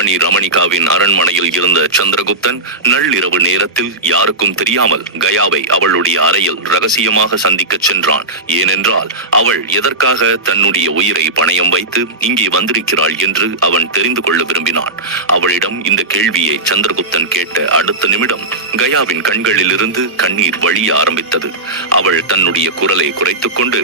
ராணி ரமணிகாவின் அரண்மனையில் இருந்த சந்திரகுப்தன் நள்ளிரவு நேரத்தில் யாருக்கும் தெரியாமல் கயாவை அவளுடைய அறையில் ரகசியமாக சந்திக்கச் சென்றான். ஏனென்றால் அவள் எதற்காக தன்னுடைய உயிரை பணயம் வைத்து இங்கே வந்திருக்கிறாள் என்று அவன் தெரிந்து கொள்ள விரும்பினான். அவளிடம் இந்த கேள்வியை சந்திரகுப்தன் கேட்ட அடுத்த நிமிடம் கயாவின் கண்களிலிருந்து கண்ணீர் வழிய ஆரம்பித்தது. அவள் தன்னுடைய குரலை குறைத்துக் கொண்டு,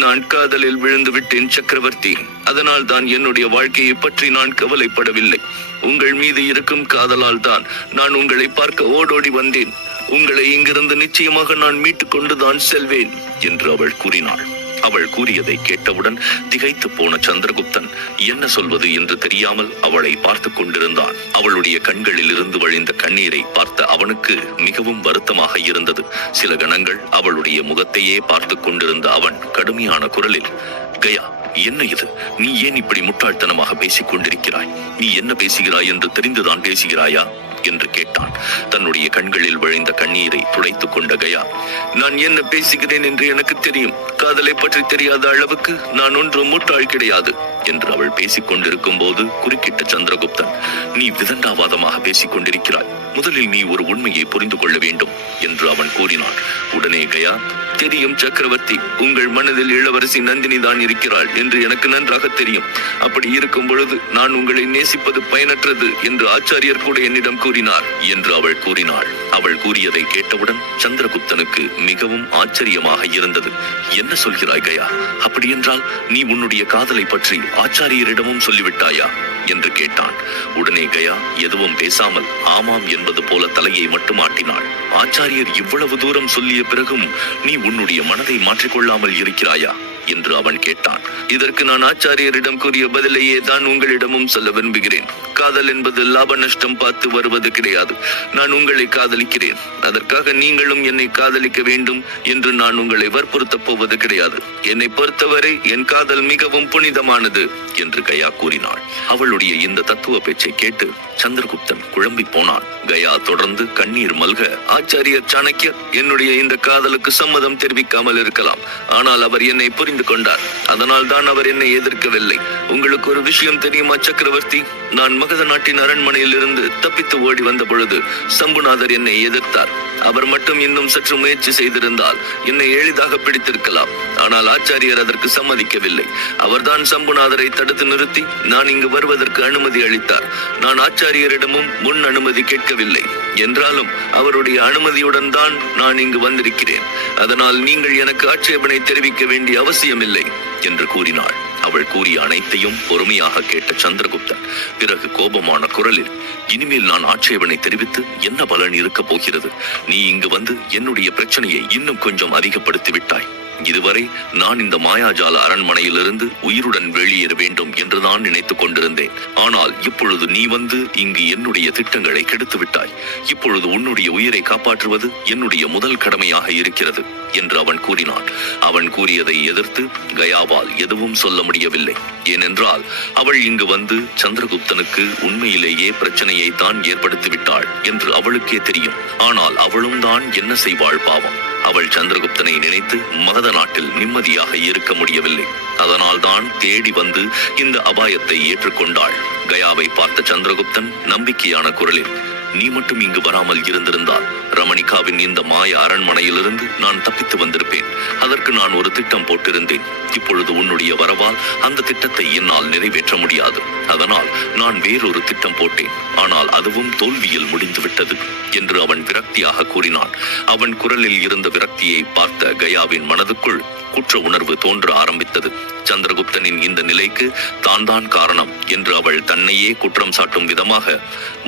நான் காதலில் விழுந்து விட்டேன் சக்கரவர்த்தி. அதனால் தான் என்னுடைய வாழ்க்கையை பற்றி நான் கவலைப்படவில்லை. உங்கள் மீது இருக்கும் காதலால் தான் நான் உங்களை பார்க்க ஓடோடி வந்தேன். உங்களை இங்கிருந்து நிச்சயமாக நான் மீட்டுக் கொண்டுதான் செல்வேன் என்று அவள் கூறினாள். அவள் கூறியதை கேட்டவுடன் திகைத்து போன சந்திரகுப்தன் என்ன சொல்வது என்று தெரியாமல் அவளை பார்த்து கொண்டிருந்தான். அவளுடைய கண்களில் இருந்து வழிந்த கண்ணீரை பார்த்த அவனுக்கு மிகவும் வருத்தமாக இருந்தது. சில கணங்கள் அவளுடைய முகத்தையே பார்த்து கொண்டிருந்த அவன் கடுமையான குரலில், கயா, என்ன இது? நீ ஏன் இப்படி முட்டாள்தனமாக பேசிக் கொண்டிருக்கிறாய்? நீ என்ன பேசுகிறாய் என்று தெரிந்துதான் பேசுகிறாயா என்று கேட்டான். தன்னுடைய கண்களில் வழிந்த கண்ணீரை துடைத்துக் கொண்ட கயா, நான் என்ன பேசுகிறேன் என்று எனக்கு தெரியும். காதலை பற்றி தெரியாத அளவுக்கு நான் ஒன்றும் முட்டாள் கிடையாது என்று அவள் பேசிக் கொண்டிருக்கும் போது குறுக்கிட்ட சந்திரகுப்தன், நீ விதண்டாவாதமாக பேசிக் கொண்டிருக்கிறாய். முதலில் நீ ஒரு உண்மையை புரிந்து கொள்ள வேண்டும் என்று அவன் கூறினான். உடனே கயா, தெரியும் சக்கரவர்த்தி, உங்கள் மனதில் இளவரசி நந்தினி தான் இருக்கிறாள் என்று எனக்கு நன்றாக தெரியும். அப்படி இருக்கும் பொழுது நான் உங்களை நேசிப்பது பயனற்றது என்று ஆச்சாரியர் கூட என்னிடம் கூறினார் என்று அவள் கூறினாள். அவள் கூறியதை கேட்டவுடன் சந்திரகுப்தனுக்கு மிகவும் ஆச்சரியமாக இருந்தது. என்ன சொல்கிறாய் கயா? அப்படியென்றால் நீ உன்னுடைய காதலை பற்றி ஆச்சாரியரிடமும் சொல்லிவிட்டாயா என்று கேட்டான். உடனே கயா எதுவும் பேசாமல் ஆமாம் என்பது போல தலையை மட்டும் ஆட்டினாள். ஆச்சாரியர் இவ்வளவு தூரம் சொல்லிய பிறகும் நீ உன்னுடைய மனதை மாற்றிக்கொள்ளாமல் இருக்கிறாயா என்று அவன் கேட்டான். இதற்கு நான் ஆச்சாரியரிடம் கூறிய பதிலையே தான் உங்களிடமும் சொல்ல விரும்புகிறேன். காதல் என்பது லாப நஷ்டம் பார்த்து வருவது கிடையாது. நான் உங்களை காதலிக்கிறேன். அதற்காக நீங்களும் என்னை காதலிக்க வேண்டும் என்று நான் உங்களை வற்புறுத்தப் போவது கிடையாது. என்னை பொறுத்தவரை என் காதல் மிகவும் புனிதமானது என்று கயா கூறினாள். அவளுடைய இந்த தத்துவ பேச்சை கேட்டு சந்திரகுப்தன் குழம்பி போனான். கயா தொடர்ந்து கண்ணீர் மல்க, ஆச்சாரியர் சாணக்கியர் என்னுடைய இந்த காதலுக்கு சம்மதம் தெரிவிக்காமல் இருக்கலாம். ஆனால் அவர் என்னை புரிந்து கொண்டார். அதனால் தான் அவர் என்னை எதிர்க்கவில்லை. உங்களுக்கு ஒரு விஷயம் தெரியுமா சக்கரவர்த்தி? நான் மகத நாட்டின் அரண்மனையில் இருந்து தப்பித்து ஓடி வந்த பொழுது சம்புநாதர் என்னை எதிர்த்தார். அவர் மட்டும் இன்னும் சற்று முயற்சி செய்திருந்தால் என்னை எளிதாக பிடித்திருக்கலாம். ஆனால் ஆச்சாரியர் அதற்கு சம்மதிக்கவில்லை. அவர்தான் சம்புநாதரை தடுத்து நிறுத்தி நான் இங்கு வருவதற்கு அனுமதி அளித்தார். நான் ஆச்சாரியரிடமும் முன் அனுமதி கேட்கவில்லை. என்றாலும் அவருடைய அனுமதியுடன் தான் நான் இங்கு வந்திருக்கிறேன். அதனால் நீங்கள் எனக்கு ஆட்சேபனை தெரிவிக்க வேண்டிய அவசியமில்லை என்று கூறினாள். அவள் கூறிய அனைத்தையும் பொறுமையாக கேட்ட சந்திரகுப்தன் பிறகு கோபமான குரலில், இனிமேல் நான் ஆட்சேபனை தெரிவித்து என்ன பலன் இருக்க போகிறது? நீ இங்கு வந்து என்னுடைய பிரச்சனையை இன்னும் கொஞ்சம் அதிகப்படுத்தி விட்டாய். இதுவரை நான் இந்த மாயாஜால அரண்மனையிலிருந்து உயிருடன் வெளியேற வேண்டும் என்று நான் நினைத்துக் கொண்டிருந்தேன். ஆனால் இப்பொழுது நீ வந்து இங்கு என்னுடைய திட்டங்களை கெடுத்து விட்டாய். இப்பொழுது உன்னுடைய உயிரை காப்பாற்றுவது என்னுடைய முதல் கடமையாக இருக்கிறது என்று அவன் கூறினான். அவன் கூறியதை எதிர்த்து கயாவால் எதுவும் சொல்ல முடியவில்லை. ஏனென்றால் அவள் இங்கு வந்து சந்திரகுப்தனுக்கு உண்மையிலேயே பிரச்சனையை தான் ஏற்படுத்தி விட்டாள் என்று அவளுக்கே தெரியும். ஆனால் அவளும் தான் என்ன செய்வாள் பாவம். அவள் சந்திரகுப்தனை நினைத்து மகத நாட்டில் நிம்மதியாக இருக்க முடியவில்லை. அதனால் தான் தேடி வந்து இந்த அபாயத்தை ஏற்றுக்கொண்டாள். கயாவை பார்த்த சந்திரகுப்தன் நம்பிக்கையான குரலில், நீ மட்டும் இங்கு வராமல் இருந்திருந்தால் ரமணிகாவின் இந்த மாய அரண்மனையிலிருந்து நான் தப்பித்து வந்திருப்பேன். அதற்கு நான் ஒரு திட்டம் போட்டிருந்தேன். இப்பொழுது உன்னுடைய வரவால் அந்த திட்டத்தை என்னால் நிறைவேற்ற முடியாது. அதனால் நான் வேறொரு திட்டம் போட்டேன். ஆனால் அதுவும் தோல்வியில் முடிந்துவிட்டது என்று அவன் விரக்தியாக கூறினான். அவன் குரலில் இருந்த விரக்தியை பார்த்த கயாவின் மனதுக்குள் குற்ற உணர்வு தோன்ற ஆரம்பித்தது. சந்திரகுப்தனின் இந்த நிலைக்கு தான் காரணம் என்று அவள் தன்னையே குற்றம் சாட்டும் விதமாக,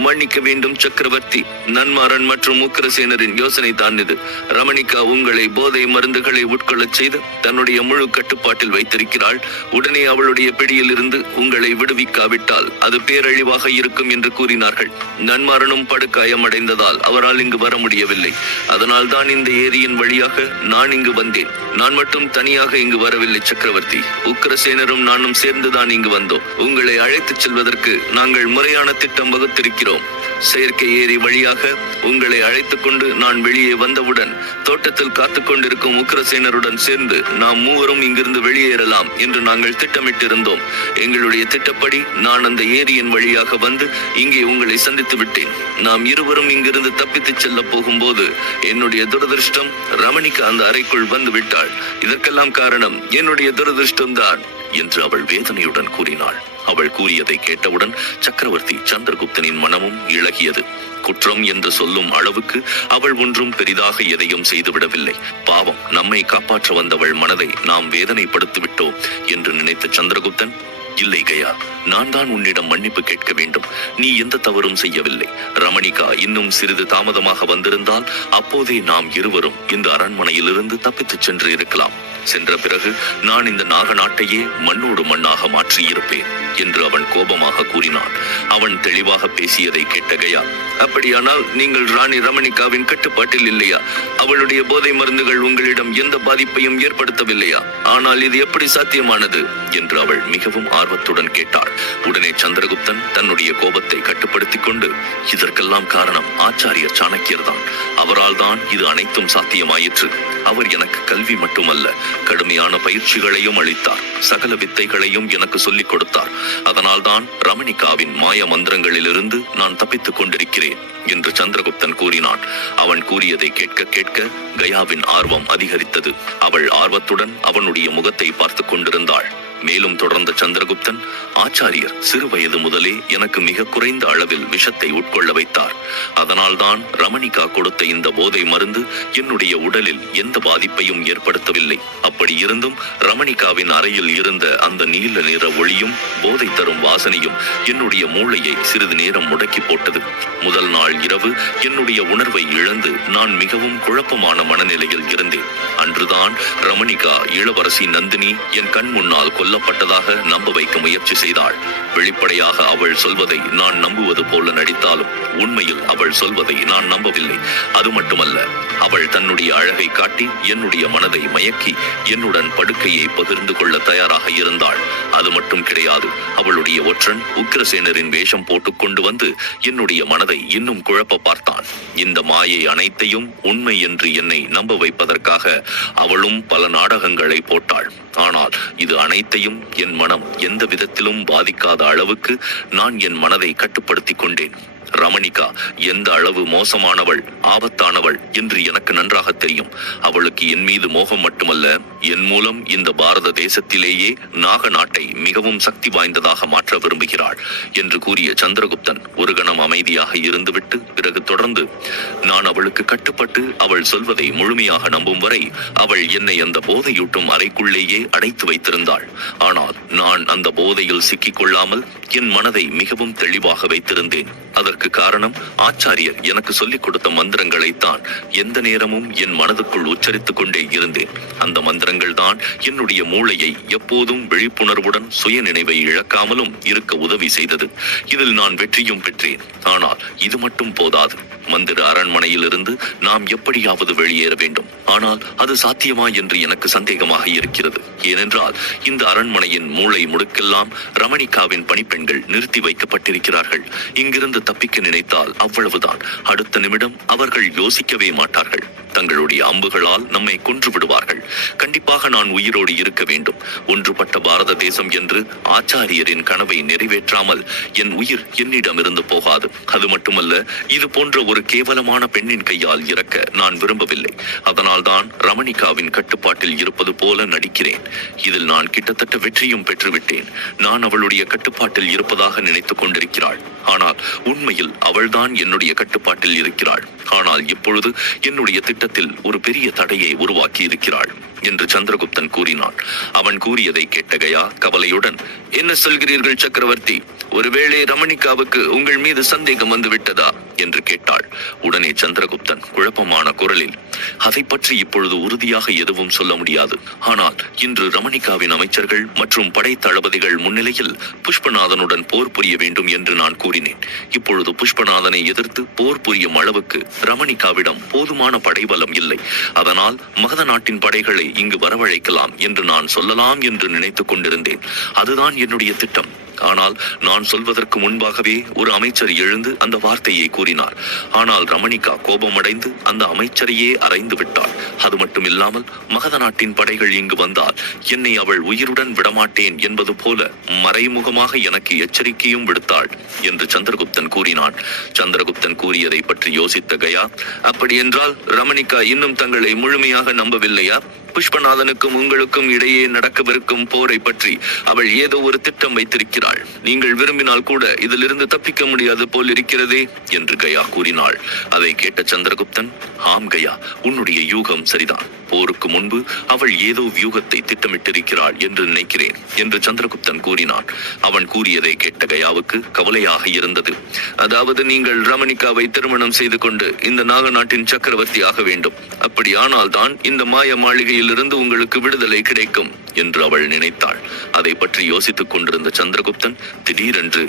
மன்னிக்க வேண்டும் சக்கரவர்த்தி, நன்மாறன் மற்றும் உக்கிரசேனரின் யோசனை தான் இது. ரமணிகா உங்களை போதை மருந்துகளை உட்கொள்ளச் செய்து தன்னுடைய முழு கட்டுப்பாட்டில் வைத்திருக்கிறாள். உடனே அவளுடைய பிடியில் இருந்து உங்களை விடுவிக்காவிட்டால் அது பேரழிவாக இருக்கும் என்று கூறினார்கள். நன்மாறனும் படுகாயம் அடைந்ததால் அவரால் இங்கு வர முடியவில்லை. அதனால் தான் இந்த ஏரியின் வழியாக நான் இங்கு வந்தேன். நான் மட்டும் தனியாக இங்கு வரவில்லை சக்கரவர்த்தி. உக்கிரசேனரும் நானும் சேர்ந்துதான் இங்கு வந்தோம். உங்களை அழைத்துச் செல்வதற்கு நாங்கள் முறையான திட்டம் வகுத்திருக்கிறோம். செயற்கை ஏரி வழியாக உங்களை அழைத்துக் கொண்டு நான் வெளியே வந்தவுடன் தோட்டத்தில் காத்து கொண்டிருக்கும் உக்கிரசேனருடன் சேர்ந்து நாம் மூவரும் இங்கிருந்து வெளியேறலாம் என்று நாங்கள் திட்டமிட்டிருந்தோம். எங்களுடைய திட்டப்படி நான் அந்த ஏரியின் வழியாக வந்து இங்கே உங்களை சந்தித்து விட்டேன். நாம் இருவரும் இங்கிருந்து தப்பித்துச் செல்ல போகும்போது என்னுடைய துரதிருஷ்டம் ரமணிகா அந்த அறைக்குள் வந்து விட்டாள். இதற்கெல்லாம் காரணம் என்னுடைய துரதிருஷ்டம்தான் என்று அவள் வேதனையுடன் கூறினாள். அவள் கூறியதை கேட்டவுடன் சக்கரவர்த்தி சந்திரகுப்தனின் மனமும் இளகியது. குற்றம் என்று சொல்லும் அளவுக்கு அவள் ஒன்றும் பெரிதாக எதையும் செய்துவிடவில்லை. பாவம், நம்மை காப்பாற்ற வந்தவள் மனதை நாம் வேதனைப்படுத்தி விட்டோம் என்று நினைத்த சந்திரகுப்தன், இல்லை கயா, நான் தான் உன்னிடம் மன்னிப்பு கேட்க வேண்டும். நீ எந்த தவறும் செய்யவில்லை. ரமணிகா இன்னும் சிறிது தாமதமாக வந்திருந்தால் அப்போதே நாம் இருவரும் இந்த அரண்மனையிலிருந்து தப்பித்துச் சென்று இருக்கலாம். சென்ற பிறகு நான் இந்த நாக நாட்டையே மண்ணோடு மண்ணாக மாற்றியிருப்பேன் என்று அவன் கோபமாக கூறினான். அவன் தெளிவாக பேசியதை கேட்ட கயா, அப்படியானால் நீங்கள் ராணி ரமணிகாவின் கட்டுப்பாட்டில் இல்லையா? அவளுடைய போதை மருந்துகள் உங்களிடம் எந்த பாதிப்பையும் ஏற்படுத்தவில்லையா? ஆனால் இது எப்படி சாத்தியமானது என்று அவள் மிகவும் ஆர்வத்துடன் கேட்டாள். உடனே சந்திரகுப்தன் தன்னுடைய கோபத்தை கட்டுப்படுத்திக் கொண்டு, இதற்கெல்லாம் காரணம் ஆச்சாரியர் சாணக்கியர் தான். அவரால் தான் இது அனைத்தும் சாத்தியமாயிற்று. அவர் எனக்கு கல்வி மட்டுமல்ல, கடுமையான பயிற்சிகளையும் அளித்தார். சகல வித்தைகளையும் எனக்கு சொல்லிக் கொடுத்தார். அதனால் தான் ரமணிகாவின் மாய மந்திரங்களிலிருந்து நான் தப்பித்துக் கொண்டிருக்கிறேன் என்று சந்திரகுப்தன் கூறினான். அவன் கூறியதை கேட்க கேட்க கயாவின் ஆர்வம் அதிகரித்தது. அவள் ஆர்வத்துடன் அவனுடைய முகத்தை பார்த்து கொண்டிருந்தாள். மேலும் தொடர்ந்த சந்திரகுப்தன், ஆச்சாரியர் சிறு வயது முதலே எனக்கு மிக குறைந்த அளவில் விஷத்தை உட்கொள்ள வைத்தார். அதனால்தான் ரமணிகா கொடுத்த இந்த போதை மருந்து என்னுடைய உடலில் எந்த பாதிப்பையும் ஏற்படுத்தவில்லை. அப்படி இருந்தும் ரமணிகாவின் அறையில் இருந்த அந்த நீல நிற ஒளியும் போதை தரும் வாசனையும் என்னுடைய மூளையை சிறிது நேரம் முடக்கி போட்டது. முதல் நாள் இரவு என்னுடைய உணர்வை இழந்து நான் மிகவும் குழப்பமான மனநிலையில் இருந்தேன். அன்றுதான் ரமணிகா இளவரசி நந்தினி என் கண் முன்னால் கொல்லப்பட்டதாக நம்ப வைக்க முயற்சி செய்தாள். வெளிப்படையாக அவள் சொல்வதை நான் நம்புவது போல நடித்தாலும் உண்மையில் அவள் சொல்வதை நான் நம்பவில்லை. அது மட்டுமல்ல, அவள் தன்னுடைய அழகை காட்டி என்னுடைய மனதை மயக்கி என்னுடன் படுக்கையை பகிர்ந்து கொள்ள தயாராக இருந்தாள். அது மட்டும் கிடையாது, அவளுடைய ஒற்றன் உக்கிரசேனரின் வேஷம் போட்டுக் கொண்டு வந்து என்னுடைய மனதை இன்னும் குழப்ப பார்த்தான். இந்த மாயை அனைத்தையும் உண்மை என்று என்னை நம்ப வைப்பதற்காக அவளும் பல நாடகங்களை போட்டாள். ஆனால் இது அனைத்தையும் என் மனம் எந்த விதத்திலும் பாதிக்காத அளவுக்கு நான் என் மனதை கட்டுப்படுத்திக் கொண்டேன். ரமணிகா எந்த அளவு மோசமானவள், ஆபத்தானவள் என்று எனக்கு நன்றாக தெரியும். அவளுக்கு என் மீது மோகம் மட்டுமல்ல, என் மூலம் இந்த பாரத தேசத்திலேயே நாக நாட்டை மிகவும் சக்தி வாய்ந்ததாக மாற்ற விரும்புகிறாள் என்று கூறிய சந்திரகுப்தன் ஒரு கணம் அமைதியாக இருந்துவிட்டு பிறகு தொடர்ந்து, நான் அவளுக்கு கட்டுப்பட்டு அவள் சொல்வதை முழுமையாக நம்பும் வரை அவள் என்னை அந்த போதையூட்டும் அறைக்குள்ளேயே அடைத்து வைத்திருந்தாள். ஆனால் நான் அந்த போதையில் சிக்கிக் கொள்ளாமல் என் மனதை மிகவும் தெளிவாக வைத்திருந்தேன். அதற்கு காரணம் ஆச்சாரியர் எனக்கு சொல்லிக் கொடுத்த மந்திரங்களைத்தான் எந்த நேரமும் என் மனதுக்குள் உச்சரித்துக் கொண்டே இருந்தேன். அந்த மந்திரங்கள் தான் என்னுடைய மூளையை எப்போதும் விழிப்புணர்வுடன் சுய நினைவை இழக்காமலும் இருக்க உதவி செய்தது. இதில் நான் வெற்றியும் பெற்றேன். ஆனால் இது மட்டும் போதாது. மந்திர அரண்மனையிலிருந்து நாம் எப்படியாவது வெளியேற வேண்டும். ஆனால் அது சாத்தியமா என்று எனக்கு சந்தேகமாக இருக்கிறது. ஏனென்றால் இந்த அரண்மனையின் மூளை முடுக்கெல்லாம் ரமணிகாவின் பணிப்பெண்கள் நிறுத்தி வைக்கப்பட்டிருக்கிறார்கள். இங்கிருந்து தப்பிக்க நினைத்தால் அவ்வளவுதான். அடுத்த நிமிடம் அவர்கள் யோசிக்கவே மாட்டார்கள். தங்களுடைய அம்புகளால் நம்மை கொன்று விடுவார்கள். கண்டிப்பாக நான் உயிரோடு இருக்க வேண்டும். ஒன்றுபட்ட பாரத தேசம் என்று ஆச்சாரியரின் கனவை நிறைவேற்றாமல் என் உயிர் என்னிடமிருந்து போகாது. அது மட்டுமல்ல, இது போன்ற ஒரு கேவலமான பெண்ணின் கையால் இறக்க நான் விரும்பவில்லை. அதனால்தான் ரமணிகாவின் கட்டுப்பாட்டில் இருப்பது போல நடிக்கிறேன். இதில் நான் கிட்டத்தட்ட வெற்றியும் பெற்றுவிட்டேன். நான் அவளுடைய கட்டுப்பாட்டில் இருப்பதாக நினைத்துக் கொண்டிருக்கிறாள். ஆனால் உண்மையில் அவள்தான் என்னுடைய கட்டுப்பாட்டில் இருக்கிறாள். ஆனால் இப்பொழுது என்னுடைய திட்டத்தில் ஒரு பெரிய தடையை உருவாக்கி இருக்கிறாள் என்று சந்திரகுப்தன் கூறினான். அவன் கூறியதை கேட்ட கயா கவலையுடன், என்ன சொல்கிறீர்கள் சக்கரவர்த்தி? ஒருவேளை ரமணிகாவுக்கு உங்கள் மீது சந்தேகம் வந்து விட்டதா என்று கேட்டாள். உடனே சந்திரகுப்தன் குழப்பமான குரலில், அதை பற்றி இப்பொழுது உறுதியாக எதுவும் சொல்ல முடியாது. ஆனால் இன்று ரமணிகாவின் அமைச்சர்கள் மற்றும் படை தளபதிகள் முன்னிலையில் புஷ்பநாதனுடன் போர் புரிய வேண்டும் என்று நான் கூறினேன். இப்பொழுது புஷ்பநாதனை எதிர்த்து போர் புரியும் அளவுக்கு ரமணிகாவிடம் போதுமான படைபலம் இல்லை. அதனால் மகத நாட்டின் படைகளை இங்கு வரவழைக்கலாம் என்று நான் சொல்லலாம் என்று நினைத்துக் கொண்டிருந்தேன். அதுதான் என்னுடைய திட்டம். ஆனால் நான் சொல்வதற்கு முன்பாகவே ஒரு அமைச்சர் எழுந்து அந்த வார்த்தையை கூறினார். ஆனால் ரமணிகா கோபமடைந்து அந்த அமைச்சரையே அறைந்து விட்டாள். அது மட்டுமில்லாமல் மகத நாட்டின் படைகள் இங்கு வந்தால் என்னை அவள் உயிருடன் விடமாட்டேன் என்பது போல மறைமுகமாக எனக்கு எச்சரிக்கையும் விடுத்தாள் என்று சந்திரகுப்தன் கூறினான். சந்திரகுப்தன் கூறியதை பற்றி யோசித்த கயா, அப்படியென்றால் ரமணிகா இன்னும் தங்களை முழுமையாக நம்பவில்லையா? புஷ்பநாதனுக்கும் உங்களுக்கும் இடையே நடக்கவிருக்கும் போரை பற்றி அவள் ஏதோ ஒரு திட்டம் வைத்திருக்கிறாள். நீங்கள் விரும்பினால் கூட இதிலிருந்து தப்பிக்க முடியாது போல் இருக்கிறதே என்று கயா கூறினாள். அதை கேட்ட சந்திரகுப்தன், ஆம் கயா, உன்னுடைய யூகம் சரிதான். போருக்கு முன்பு அவள் ஏதோ வியூகத்தை திட்டமிட்டிருக்கிறாள் என்று நினைக்கிறேன் என்று சந்திரகுப்தன் கூறினான். அவன் கூறியதை கேட்ட கயாவுக்கு கவலையாக இருந்தது. அதாவது நீங்கள் ரமணிகாவை திருமணம் செய்து கொண்டு இந்த நாக நாட்டின் சக்கரவர்த்தி ஆக வேண்டும். அப்படியானால் தான் இந்த மாய மாளிகையிலிருந்து உங்களுக்கு விடுதலை கிடைக்கும் என்று அவள் நினைத்தாள். அதை பற்றி யோசித்துக் கொண்டிருந்த சந்திரகுப்தன் திடீரென்று,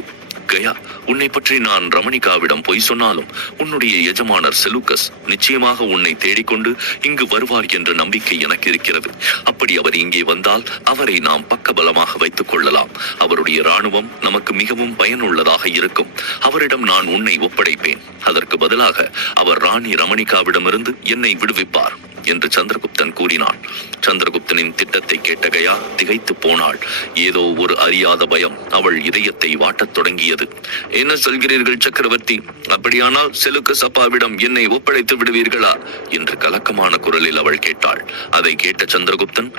கயா, உன்னை பற்றி நான் ரமணிகாவிடம் பொய் சொன்னாலும் உன்னுடைய எஜமானர் செலூக்கஸ் நிச்சயமாக உன்னை தேடிக்கொண்டு இங்கு வருவார் என்ற நம்பிக்கை எனக்கு இருக்கிறது. அப்படி அவர் இங்கே வந்தால் அவரை நாம் பக்கபலமாக வைத்துக் கொள்ளலாம். அவருடைய இராணுவம் நமக்கு மிகவும் பயனுள்ளதாக இருக்கும். அவரிடம் நான் உன்னை ஒப்படைப்பேன். அதற்கு பதிலாக அவர் ராணி ரமணிகாவிடமிருந்து என்னை விடுவிப்பார் என்று சந்திரகுப்தன் கூறினான். சந்திரகுப்தனின் திட்டத்தை கேட்ட கயா திகைத்து போனாள். ஏதோ ஒரு அறியாத பயம் அவள் இதயத்தை வாட்டத் தொடங்கியது. என்ன சொல்கிறீர்கள் சக்கரவர்த்தி? அப்படியானால் செலுக்கஸ் அப்பாவிடம் என்னை ஒப்படைத்து விடுவீர்களா என்று கலக்கமான குரலில் அவள் கேட்டாள். அதை கேட்ட சந்திரகுப்தன்,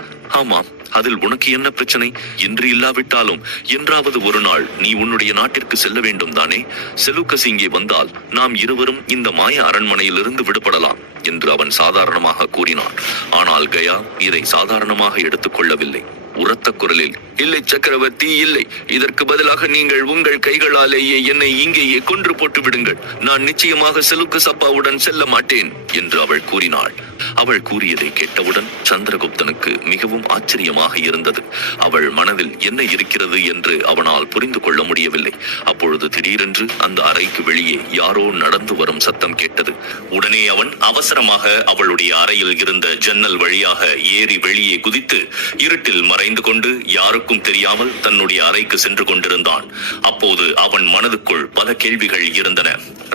ஆமாம், அதில் உனக்கு என்ன பிரச்சனை? இன்று இல்லாவிட்டாலும் என்றாவது ஒரு நாள் நீ உன்னுடைய நாட்டிற்கு செல்ல வேண்டும் தானே? செலூக்கஸ் இங்கே வந்தால் நாம் இருவரும் இந்த மாய அரண்மனையிலிருந்து விடுபடலாம் என்று அவன் சாதாரணமாக கூறினான். ஆனால் கயா இதை சாதாரணமாக எடுத்துக் கொள்ளவில்லை. உரத்த குரலில், இல்லை சக்கரவர்த்தி, இல்லை. இதற்கு பதிலாக நீங்கள் உங்கள் கைகளாலேயே என்னை இங்கேயே கொன்று போட்டு விடுங்கள். நான் நிச்சயமாக செலுக்கஸ் அப்பாவுடன் செல்ல மாட்டேன் என்று அவள் கூறினாள். அவள் கூறியதை கேட்டவுடன் சந்திரகுப்தனுக்கு மிகவும் ஆச்சரியமாக இருந்தது. அவள் மனதில் என்ன இருக்கிறது என்று அவனால் புரிந்து கொள்ள முடியவில்லை. அப்பொழுது திடீரென்று அந்த அறைக்கு வெளியே யாரோ நடந்து வரும் சத்தம் கேட்டது. உடனே அவன் அவசரமாக அவளுடைய அறையில் இருந்த ஜன்னல் வழியாக ஏறி வெளியே குதித்து இருட்டில் மறைந்து கொண்டு யாருக்கும் தெரியாமல் தன்னுடைய அறைக்கு சென்று கொண்டிருந்தான். அப்போது அவன் மனதுக்குள் பல கேள்விகள் இருந்தன.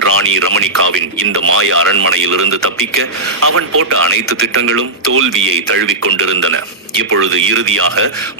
ராணி ரமணிகாவின் இந்த மாய அரண்மனையில் இருந்து தப்பிக்க அவன் போட்ட அனைத்து திட்டங்களும் தோல்வியை தழுவிக் கொண்டிருந்தன. இப்பொழுது இறுதியாக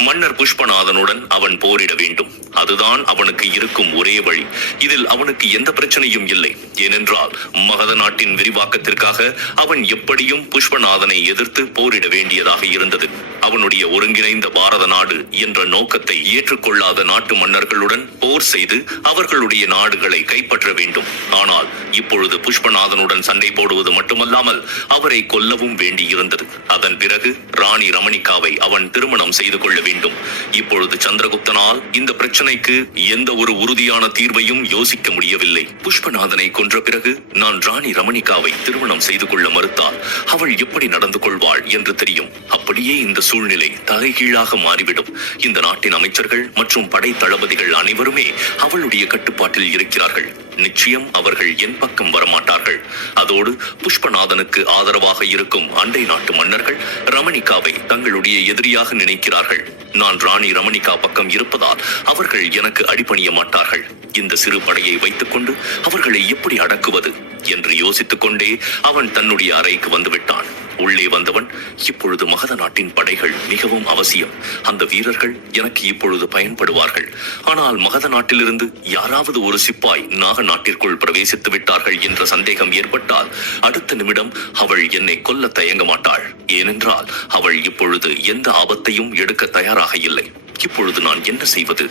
மன்னர் புஷ்பநாதனுடன் அவன் போரிட வேண்டும். அதுதான் அவனுக்கு இருக்கும் ஒரே வழி. இதில் அவனுக்கு எந்த பிரச்சனையும் இல்லை. ஏனென்றால் மகத நாட்டின் விரிவாக்கத்திற்காக அவன் எப்படியும் புஷ்பநாதனை எதிர்த்து போரிட வேண்டியதாக இருந்தது. அவனுடைய ஒருங்கிணைந்த பாரத நாடு என்ற நோக்கத்தை ஏற்றுக்கொள்ளாத நாட்டு மன்னர்களுடன் போர் செய்து அவர்களுடைய நாடுகளை கைப்பற்ற வேண்டும். ஆனால் இப்பொழுது புஷ்பநாதனுடன் சண்டை போடுவது மட்டுமல்லாமல் அவரை கொல்லவும் வேண்டியிருந்தது. அதன் பிறகு ராணி ரமணிகாவை அவன் திருமணம் செய்து கொள்ள வேண்டும். இப்பொழுது சந்திரகுப்தனால் இந்த பிரச்சனைக்கு எந்த ஒரு உறுதியான தீர்வையும் யோசிக்க முடியவில்லை. புஷ்பநாதனை கொன்ற பிறகு நான் ராணி ரமணிகாவை திருமணம் செய்து கொள்ள மறுத்தால் அவள் எப்படி நடந்து கொள்வாள் என்று தெரியும். அப்படியே இந்த சூழ்நிலை தலைகீழாக மாறிவிடும். இந்த நாட்டின் அமைச்சர்கள் மற்றும் படை தளபதிகள் அனைவருமே அவளுடைய கட்டுப்பாட்டில் இருக்கிறார்கள். நிச்சயம் அவர்கள் என் பக்கம் வரமாட்டார்கள். அதோடு புஷ்பநாதனுக்கு ஆதரவாக இருக்கும் அண்டை நாட்டு மன்னர்கள் ரமணிகாவை தங்களுடைய எதிரியாக நினைக்கிறார்கள். நான் ராணி ரமணிகா பக்கம் இருப்பதால் அவர்கள் எனக்கு அடிபணிய மாட்டார்கள். இந்த சிறு படையை வைத்துக் கொண்டு அவர்களை எப்படி அடக்குவது என்று யோசித்துக் கொண்டே அவன் தன்னுடைய அறைக்கு வந்துவிட்டான். உள்ளே வந்தவன், இப்பொழுது மகத நாட்டின் படைகள் மிகவும் அவசியம். அந்த வீரர்கள் எனக்கு இப்பொழுது பயன்படுவார்கள். ஆனால் மகத நாட்டிலிருந்து யாராவது ஒரு சிப்பாய் நாக நாட்டிற்குள் பிரவேசித்து விட்டார்கள் என்ற சந்தேகம் ஏற்பட்டால் அடுத்த நிமிடம் அவள் என்னை கொல்ல தயங்க மாட்டாள். ஏனென்றால் அவள் இப்பொழுது எந்த ஆபத்தையும் எடுக்க தயாராக இல்லை. இப்பொழுது நான் என்ன செய்வது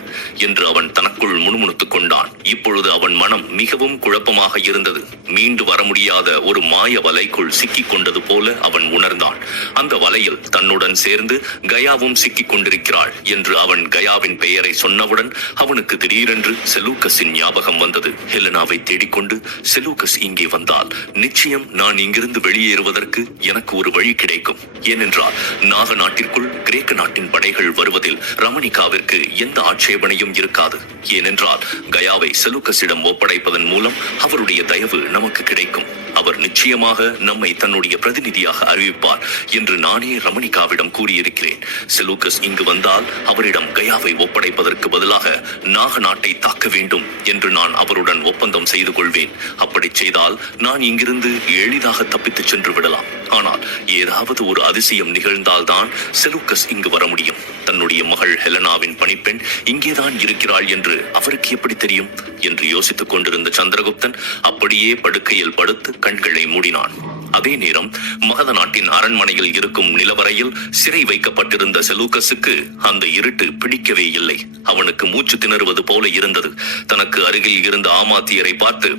என்று அவன் தனக்குள் முணுமுணுத்துக் கொண்டான். இப்பொழுது அவன் மனம் மிகவும் குழப்பமாக இருந்தது. மீண்டு வர முடியாத ஒரு மாய வலைக்குள் சிக்கிக் கொண்டது போல அவன் உணர்ந்தான். அந்த வலையில் தன்னுடன் சேர்ந்து கயாவும் சிக்கிக் கொண்டிருக்கிறாள் என்று அவன் கயாவின் பெயரை சொன்னவுடன் அவனுக்கு திடீரென்று செலூக்கஸின் ஞாபகம் வந்தது. ஹெலனாவை தேடிக்கொண்டு செலூக்கஸ் இங்கே வந்தால் நிச்சயம் நான் இங்கிருந்து வெளியேறுவதற்கு எனக்கு ஒரு வழி கிடைக்கும். ஏனென்றால் நாக நாட்டிற்குள் கிரேக்க நாட்டின் படைகள் வருவதில் ரமணிகாவிற்கு எந்த ஆட்சேபனையும் இருக்காது. ஏனென்றால் கயாவை செலூக்கஸிடம் ஒப்படைப்பதன் மூலம் அவருடைய தயவு நமக்கு கிடைக்கும். அவர் நிச்சயமாக நம்மை தன்னுடைய பிரதிநிதியாக அறிவிப்பார் என்று நானே ரமணிகாவிடம் கூறியிருக்கிறேன். செலூக்கஸ் இங்கு வந்தால் அவரிடம் கயாவை ஒப்படைப்பதற்கு பதிலாக நாக நாட்டை தாக்க வேண்டும் என்று நான் அவருடன் ஒப்பந்தம் செய்து கொள்வேன். அப்படி செய்தால் நான் இங்கிருந்து எளிதாக தப்பித்துச் சென்று விடலாம். ஆனால் ஏதாவது ஒரு அதிசயம் நிகழ்ந்தால்தான் செலூக்கஸ் இங்கு வர முடியும். தன்னுடைய மகள் ஹெலனாவின் பணிப்பெண் இங்கேதான் இருக்கிறாள் என்று அவருக்கு எப்படி தெரியும் என்று யோசித்துக் கொண்டிருந்த சந்திரகுப்தன் அப்படியே படுக்கையில் படுத்து கண்களை மூடினான். அதே நேரம் மகத நாட்டின் அரண்மனையில் இருக்கும் நிலவரையில் சிறை வைக்கப்பட்டிருந்த செலூக்கஸுக்கு அந்த இருட்டு பிடிக்கவே இல்லை. அவனுக்கு மூச்சு திணறுவது போல இருந்தது. தனக்கு அருகில் இருந்த ஆமாத்தியரை பார்த்து,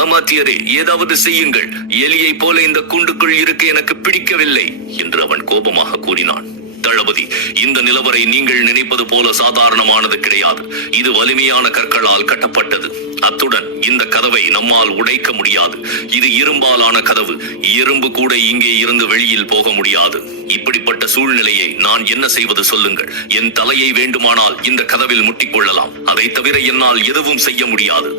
ஆமாத்தியரே, ஏதாவது செய்யுங்கள், எலியை போல இந்த கூண்டுக்குள் இருக்க எனக்கு பிடிக்கவில்லை என்று அவன் கோபமாக கூறினான். தளபதி, இந்த நிலவரை நீங்கள் நினைப்பது போல சாதாரணமானது கிடையாது. இது வலிமையான கற்களால் கட்டப்பட்டது. அத்துடன் இந்த கதவை நம்மால் உடைக்க முடியாது. இது இரும்பாலான கதவு. எறும்பு கூட இங்கே இருந்து வெளியில் போக முடியாது. இப்படிப்பட்ட சூழ்நிலையை நான் என்ன செய்வது சொல்லுங்கள். என் தலையை வேண்டுமானால் இந்த கதவில் முட்டிக்கொள்ளலாம். அதை தவிர என்னால் எதுவும் செய்ய முடியாது.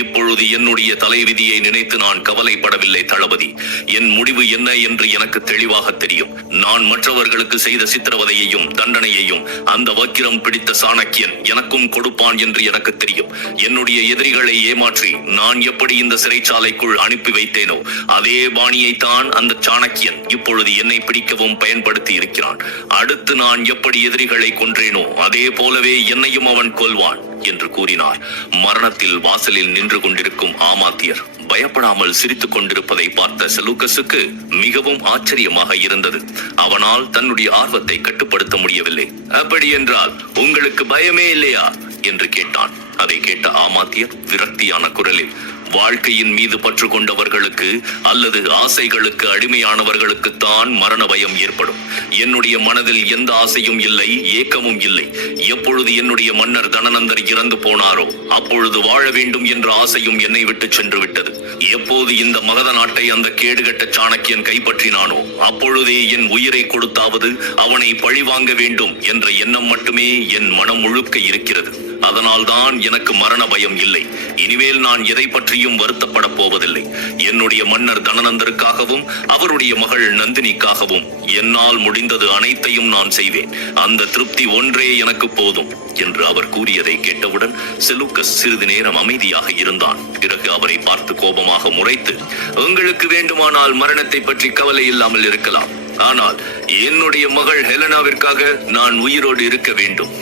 இப்பொழுது என்னுடைய தலைவிதியை நினைத்து நான் கவலைப்படவில்லை தளபதி. என் முடிவு என்ன என்று எனக்கு தெளிவாக தெரியும். நான் மற்றவர்களுக்கு செய்த சித்திரவதையையும் தண்டனையையும் அந்த வக்கிரம் பிடித்த சாணக்கியன் எனக்கும் கொடுப்பான் என்று எனக்கு தெரியும். என்னுடைய எதிரிகளை ஏமாற்றி நான் எப்படி இந்த சிறைச்சாலைக்குள் அனுப்பி வைத்தேனோ அதே பாணியைத்தான் அந்த சாணக்கியன் இப்பொழுது என்னை பிடிக்கவும் பயன்படுத்தி இருக்கிறான். அடுத்து நான் எப்படி எதிரிகளை கொன்றேனோ அதே போலவே என்னையும் அவன் கொல்வான் என்று கூறினார். மரணத்தில் வாசலில் நின்று கொண்டிருக்கும் ஆமாத்தியர் பயப்படாமல் சிரித்துக் கொண்டிருப்பதை பார்த்த செலூக்கஸுக்கு மிகவும் ஆச்சரியமாக இருந்தது. அவனால் தன்னுடைய ஆர்வத்தை கட்டுப்படுத்த முடியவில்லை. அப்படி என்றால் உங்களுக்கு பயமே இல்லையா என்று கேட்டான். அதை கேட்ட ஆமாத்தியர் விரக்தியான குரலில், வாழ்க்கையின் மீது பற்று கொண்டவர்களுக்கு அல்லது ஆசைகளுக்கு அடிமையானவர்களுக்கு தான் மரண பயம் ஏற்படும். என்னுடைய மனதில் எந்த ஆசையும் இல்லை, ஏக்கமும் இல்லை. எப்பொழுது என்னுடைய மன்னர் தனநந்தர் இறந்து போனாரோ அப்பொழுது வாழ வேண்டும் என்ற ஆசையும் என்னை விட்டு சென்று விட்டது. எப்போது இந்த மகத நாட்டை அந்த கேடுகட்ட சாணக்கியன் கைப்பற்றினானோ அப்பொழுதே என் உயிரை கொடுத்தாவது அவனை பழிவாங்க வேண்டும் என்ற எண்ணம் மட்டுமே என் மனம் முழுக்க இருக்கிறது. அதனால்தான் எனக்கு மரண பயம் இல்லை. இனிமேல் நான் எதை பற்றியும் வருத்தப்பட போவதில்லை. என்னுடைய மன்னர் தனநந்தருக்காகவும் அவருடைய மகள் நந்தினிக்காகவும் என்னால் முடிந்தது அனைத்தையும் நான் செய்வேன். அந்த திருப்தி ஒன்றே எனக்கு போதும் என்று அவர் கூறியதை கேட்டவுடன் செலூக்கஸ் சிறிது நேரம் அமைதியாக இருந்தான். பிறகு அவரை பார்த்து கோபமாக முறைத்து, உங்களுக்கு வேண்டுமானால் மரணத்தை பற்றி கவலை இல்லாமல் இருக்கலாம். ஆனால் என்னுடைய மகள் ஹெலனாவிற்காக நான் உயிரோடு இருக்க வேண்டும்.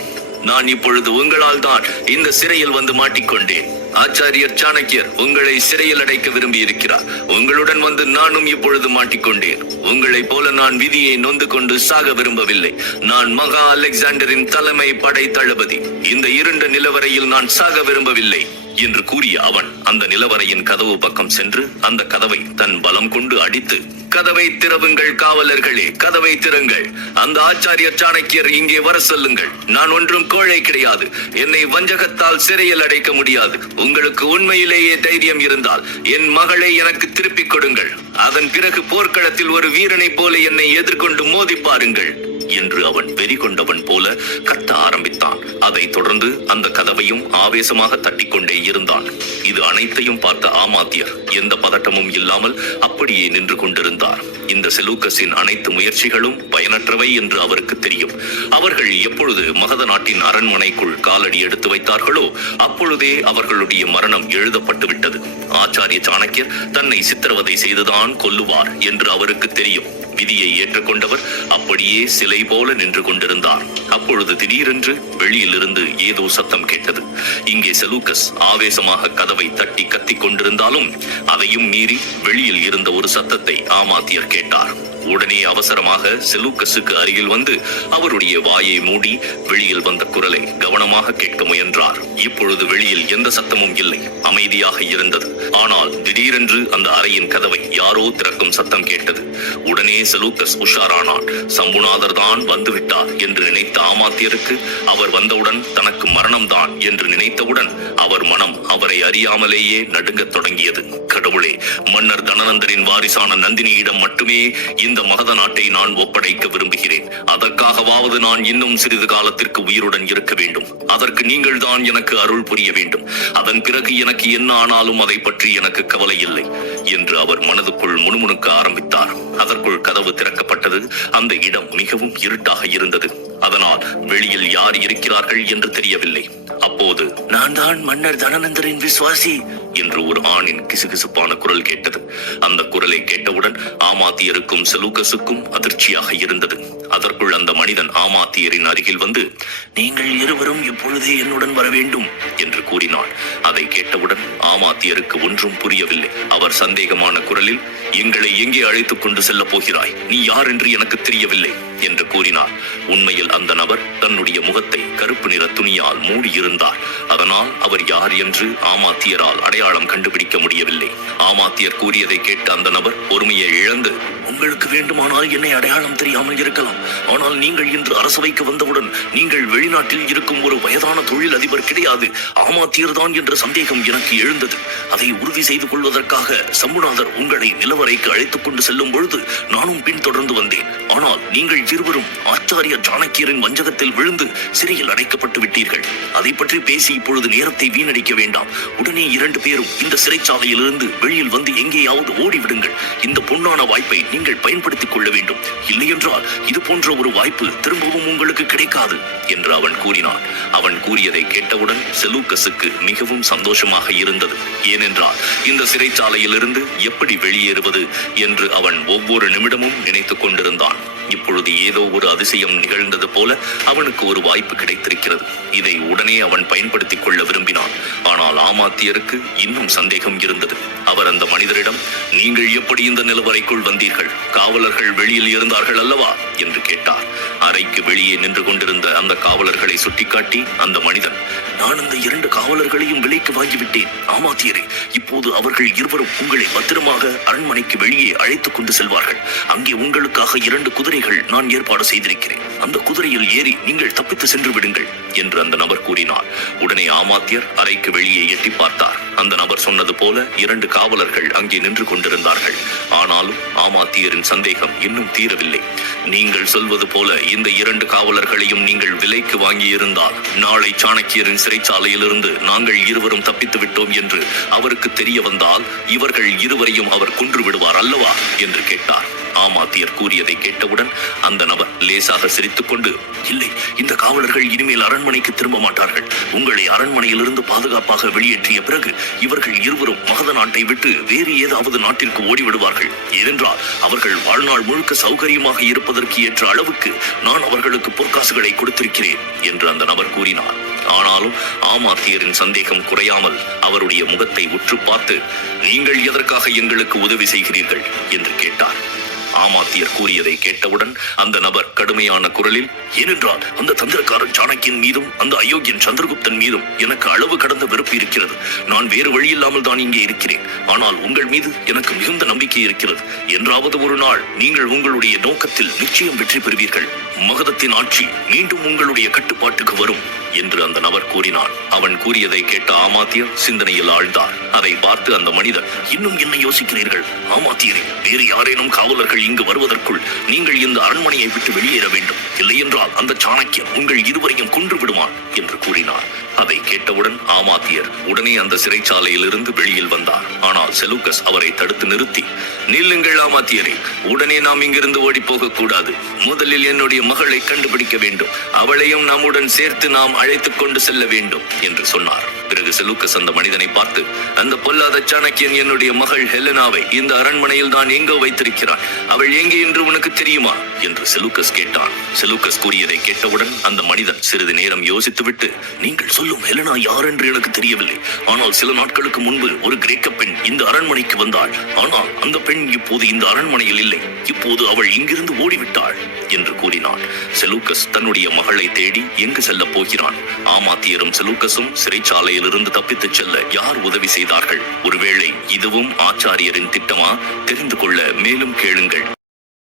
நான் இப்பொழுது உங்களால் தான் இந்த சிறையில் வந்து மாட்டிக்கொண்டேன். ஆச்சாரியர் சாணக்கியர் உங்களை சிறையில் அடைக்க விரும்பி இருக்கிறார். உங்களுடன் வந்து நானும் இப்பொழுது மாட்டிக்கொண்டேன். உங்களை போல நான் விதியை நொந்து கொண்டு சாக விரும்பவில்லை. நான் மகா அலெக்சாண்டரின் தலைமை படை தளபதி. இந்த இருண்ட நிலவரையில் நான் சாக விரும்பவில்லை என்று கூறிய அவன் அந்த நிலவரையின் கதவு பக்கம் சென்று அந்த கதவை தன் பலம் கொண்டு அடித்து, கதவை திறவுங்கள் காவலர்களே, கதவை திறங்கள். அந்த ஆச்சாரியர் சாணக்கியர் இங்கே வர சொல்லுங்கள். நான் ஒன்றும் கோழை கிடையாது. என்னை வஞ்சகத்தால் சிறையில் அடைக்க முடியாது. உங்களுக்கு உண்மையிலேயே தைரியம் இருந்தால் என் மகளை எனக்கு திருப்பிக் கொடுங்கள். அதன் பிறகு போர்க்களத்தில் ஒரு வீரனை போல என்னை எதிர்கொண்டு மோதி பாருங்கள் என்று அவன் வெறி கொண்டவன் போல கத்த ஆரம்பித்தான். அதை தொடர்ந்து அந்த கதவையும் ஆவேசமாக தட்டிக்கொண்டே இருந்தான். இது அனைத்தையும் பார்த்த ஆமாத்தியர் எந்த பதட்டமும் இல்லாமல் அப்படியே நின்று கொண்டிருந்தார். இந்த செலூக்கஸின் அனைத்து முயற்சிகளும் பயனற்றவை என்று அவருக்கு தெரியும். அவர்கள் எப்பொழுது மகத நாட்டின் அரண்மனைக்குள் காலடி எடுத்து வைத்தார்களோ அப்பொழுதே அவர்களுடைய மரணம் எழுதப்பட்டு விட்டது. ஆச்சாரிய சாணக்கியர் தன்னை சித்திரவதை செய்துதான் கொல்லுவார் என்று அவருக்கு தெரியும். விதியை ஏற்றுக்கொண்டவர் அப்படியே சிலை போல நின்று கொண்டிருந்தார். அப்பொழுது திடீரென்று வெளியில் இருந்து ஏதோ சத்தம் கேட்டது. இங்கே செலூக்கஸ் ஆவேசமாக கதவை தட்டி கத்திக் கொண்டிருந்தாலும் அதையும் மீறி வெளியில் இருந்த ஒரு சத்தத்தை ஆமாத்தியர் கேட்டார். உடனே அவசரமாக செலூக்கஸுக்கு அருகில் வந்து அவருடைய வாயை மூடி வெளியில் வந்த குரலை கவனமாக கேட்க முயன்றார். இப்பொழுது வெளியில் எந்த சத்தமும் இல்லை, அமைதியாக இருந்தது. ஆனால் திடீரென்று அந்த அறையின் கதவை யாரோ திறக்கும் சத்தம் கேட்டது. உடனே செலூக்கஸ் உஷாரானான். சம்புநாதர் தான் வந்துவிட்டார் என்று நினைத்த ஆமாத்தியருக்கு அவர் வந்தவுடன் தனக்கு மரணம்தான் என்று நினைத்தவுடன் அவர் மனம் அவரை அறியாமலேயே நடுங்கத் தொடங்கியது. கடவுளே, மன்னர் தனநந்தரின் வாரிசான நந்தினியிடம் மட்டுமே இந்த மகத நாட்டை நான் ஒப்படைக்க விரும்புகிறேன். அதற்காகவாவது நான் இன்னும் சிறிது காலத்திற்கு உயிருடன் இருக்க வேண்டும். அதற்கு நீங்கள் தான் எனக்கு அருள் புரிய வேண்டும். அதன் பிறகு எனக்கு என்ன ஆனாலும் அதை பற்றி எனக்கு கவலை இல்லை என்று அவர் மனதுக்குள் முணுமுணுக்க ஆரம்பித்தார். அதற்குள் கதவு திறக்கப்பட்டது. அந்த இடம் மிகவும் இருட்டாக இருந்தது. அதனால் வெளியில் யார் இருக்கிறார்கள் என்று தெரியவில்லை. அப்போது, நான் தான் மன்னர் தனநந்தரின் விசுவாசி என்று ஒரு ஆணின் கிசுகிசுப்பான குரல் கேட்டது. அந்த குரலை கேட்டவுடன் ஆமாத்தியருக்கும் செலூக்கஸுக்கும் அதிர்ச்சியாக இருந்தது. அதற்குள் அந்த மனிதன் ஆமாத்தியரின் அருகில் வந்து, நீங்கள் இருவரும் இப்பொழுதே என்னுடன் வர வேண்டும் என்று கூறினான். அதை கேட்டவுடன் ஆமாத்தியருக்கு ஒன்றும் புரியவில்லை. அவர் சந்தேகமான குரலில், எங்களை எங்கே அழைத்துக் கொண்டு செல்ல போகிறாய்? நீ யார் என்று எனக்கு தெரியவில்லை என்று கூறினார். உண்மையில் அந்த நபர் தன்னுடைய முகத்தை கருப்பு நிற துணியால் மூடியிருந்தார். அதனால் அவர் யார் என்று ஆமாத்தியரால் அடையாளம் கண்டுபிடிக்க முடியவில்லை. ஆமாத்தியர் கூறியதை கேட்ட அந்த நபர் பொறுமையை இழந்து, உங்களுக்கு வேண்டுமானால் என்னை அடையாளம் தெரியாமல் இருக்கலாம். ஆனால் நீங்கள் இன்று அரசவைக்கு வந்தவுடன் நீங்கள் வெளிநாட்டில் இருக்கும் ஒரு வயதான தொழில் அதிபர் கிடையாது, ஆமாத்தியர் தான் என்ற சந்தேகம் எனக்கு எழுந்தது. அதை உறுதி செய்து கொள்வதற்காக சம்புநாதர் உங்களை நிலவரைக்கு அழைத்துக் கொண்டு செல்லும் பொழுது நானும் பின்தொடர்ந்து வந்தேன். ஆனால் நீங்கள் இருவரும் ஆச்சாரிய சாணக்கியரின் வஞ்சகத்தில் விழுந்து சிறையில் அடைக்கப்பட்டு விட்டீர்கள். அதை பற்றி பேசி இப்பொழுது நேரத்தை வீணடிக்க வேண்டாம். உடனே 2 பேரும் இந்த சிறைச்சாலையிலிருந்து வெளியில் வந்து எங்கேயாவது ஓடிவிடுங்கள். இந்த பொன்னான வாய்ப்பை நீங்கள் பயன்படுத்திக் கொள்ள வேண்டும். இல்லையென்றால் இது போன்ற ஒரு வாய்ப்பு திரும்பவும் உங்களுக்கு கிடைக்காது என்று அவன் கூறினான். அவன் கூறியதை கேட்டவுடன் செலூக்கஸுக்கு மிகவும் சந்தோஷமாக இருந்தது. ஏனென்றால் இந்த சிறைச்சாலையிலிருந்து எப்படி வெளியேறுவது என்று அவன் ஒவ்வொரு நிமிடமும் நினைத்துக் கொண்டிருந்தான். இப்பொழுது ஏதோ ஒரு அதிசயம் நிகழ்ந்தது போல அவனுக்கு ஒரு வாய்ப்பு கிடைத்திருக்கிறது. இதை உடனே அவன் பயன்படுத்திக் கொள்ள விரும்பினான். ஆனால் ஆமாத்தியருக்கு இன்னும் சந்தேகம் இருந்தது. அவர் அந்த மனிதரிடம், நீங்கள் எப்படி இந்த நிலவறைக்குள் வந்தீர்கள்? காவலர்கள் வெளியில் இருந்தார்கள் அல்லவா என்று கேட்டார். அறைக்கு வெளியே நின்று கொண்டிருந்த அந்த காவலர்களை சுட்டிக்காட்டி அந்த மனிதன், நான் அந்த 2 காவலர்களையும் விலைக்கு வாங்கிவிட்டேன் ஆமாத்தியரே. இப்போது அவர்கள் இருவரும் உங்களை பத்திரமாக அரண்மனைக்கு வெளியே அழைத்துக் கொண்டு செல்வார்கள். அங்கே உங்களுக்காக 2 குதிரைகள் நான் ஏற்பாடு செய்திருக்கிறேன். அந்த குதிரையில் ஏறி நீங்கள் தப்பித்து சென்று விடுங்கள் என்று அந்த நபர் கூறினார். உடனே ஆமாத்தியர் அறைக்கு வெளியே எட்டி பார்த்தார். அந்த நபர் சொன்னது போல 2 காவலர்கள் அங்கே நின்று கொண்டிருந்தார்கள். ஆனாலும் ஆமாத்தியரின் சந்தேகம் இன்னும் தீரவில்லை. நீங்கள் சொல்வது போல இந்த 2 காவலர்களையும் நீங்கள் விலைக்கு வாங்கியிருந்தால் நாளை சாணக்கியரின் சிறைச்சாலையிலிருந்து நாங்கள் இருவரும் தப்பித்து விட்டோம் என்று அவருக்கு தெரிய வந்தால் இவர்கள் இருவரையும் அவர் கொன்று விடுவார் அல்லவா என்று கேட்டார். ஆமாத்தியர் கூறியதை கேட்டவுடன் அந்த நபர் லேசாக சிரித்துக் கொண்டு, இல்லை, இந்த காவலர்கள் இனிமேல் அரண்மனைக்கு திரும்ப மாட்டார்கள். உங்களை அரண்மனையிலிருந்து பாதுகாப்பாக வெளியேற்றிய பிறகு இவர்கள் இருவரும் மகத நாட்டை விட்டு வேறு ஏதாவது நாட்டிற்கு ஓடிவிடுவார்கள். ஏனென்றால் அவர்கள் வாழ்நாள் முழுக்க சௌகரியமாக இருப்பதற்கு ஏற்ற அளவுக்கு நான் அவர்களுக்கு பொற்காசுகளை கொடுத்திருக்கிறேன் என்று அந்த நபர் கூறினார். ஆனாலும் ஆமாத்தியரின் சந்தேகம் குறையாமல் அவருடைய முகத்தை உற்று பார்த்து, நீங்கள் எதற்காக எங்களுக்கு உதவி செய்கிறீர்கள் என்று கேட்டார். ஆமாத்தியர் கூறியதை கேட்டவுடன் அந்த நபர் கடுமையான குரலில், ஏனென்றால் அந்த தந்திரக்காரன் சாணக்கியன் மீதும் அந்த அயோக்கியன் சந்திரகுப்தன் மீதும் எனக்கு அளவு கடந்த வெறுப்பு இருக்கிறது. நான் வேறு வழியில்லாமல் தான் இங்கே இருக்கிறேன். ஆனால் உங்கள் மீது எனக்கு மிகுந்த நம்பிக்கை இருக்கிறது. என்றாவது ஒரு நாள் நீங்கள் உங்களுடைய நோக்கத்தில் நிச்சயம் வெற்றி பெறுவீர்கள். மகதத்தின் ஆட்சி மீண்டும் உங்களுடைய கட்டுப்பாட்டுக்கு வரும் என்று அந்த நபர் கூறினான். அவன் கூறியதை கேட்ட ஆமாத்தியர் சிந்தனையில் ஆழ்ந்தார். அதை பார்த்து அந்த மனிதர், இன்னும் என்ன யோசிக்கிறீர்கள்? ஆமாத்தியரே, வேறு யாரேனும் காவலர்கள் இங்கு வருவதற்குள் நீங்கள் இந்த அரண்மனையை விட்டு வெளியேற வேண்டும். இல்லையென்றால் அந்த சாணக்கியன் உங்கள் இருவரையும் கொன்று விடுவான் என்று கூறினார். அதை கேட்டவுடன் ஆமாத்தியர் உடனே அந்த சிறைச்சாலையிலிருந்து வெளியில் வந்தார். ஆனால் செலூக்கஸ் அவரை தடுத்து நிறுத்தி, நில்லுங்கள் ஆமாத்தியரே, உடனே நாம் இங்கிருந்து ஓடி போக கூடாது. முதலில் என்னுடைய மகளை கண்டுபிடிக்க வேண்டும். அவளையும் நம்முடன் சேர்த்து நாம் அழைத்துக் கொண்டு செல்ல வேண்டும் என்று சொன்னார். பிறகு செலூக்கஸ் அந்த மனிதனை பார்த்து, அந்த பொல்லாத சாணக்கியன் என்னுடைய மகள் ஹெலனாவை இந்த அரண்மனையில் தான் எங்கோ வைத்திருக்கிறான். அவள் எங்கே என்று உனக்கு தெரியுமா என்று செலூக்கஸ் கேட்டான். செலூக்கஸ் கூறியதை கேட்டவுடன் அந்த மனிதன் சிறிது நேரம் யோசித்துவிட்டு, நீங்கள் சொல்லும் ஹெலனா யார் என்று எனக்கு தெரியவில்லை. ஆனால் சில நாட்களுக்கு முன்பு ஒரு கிரேக்க பெண் இந்த அரண்மனைக்கு வந்தாள். ஆனால் அந்த பெண் இப்போது இந்த அரண்மனையில் இல்லை. இப்போது அவள் இங்கிருந்து ஓடிவிட்டாள் என்று கூறினான். செலூக்கஸ் தன்னுடைய மகளை தேடி எங்கு செல்ல போகிறான்? ஆமாத்தியரும் செலூக்கஸும் சிறைச்சாலையில் இருந்து தப்பித்துச் செல்ல யார் உதவி செய்தார்கள்? ஒருவேளை இதுவும் ஆச்சாரியரின் திட்டமா? தெரிந்து கொள்ள மேலும் கேளுங்கள்.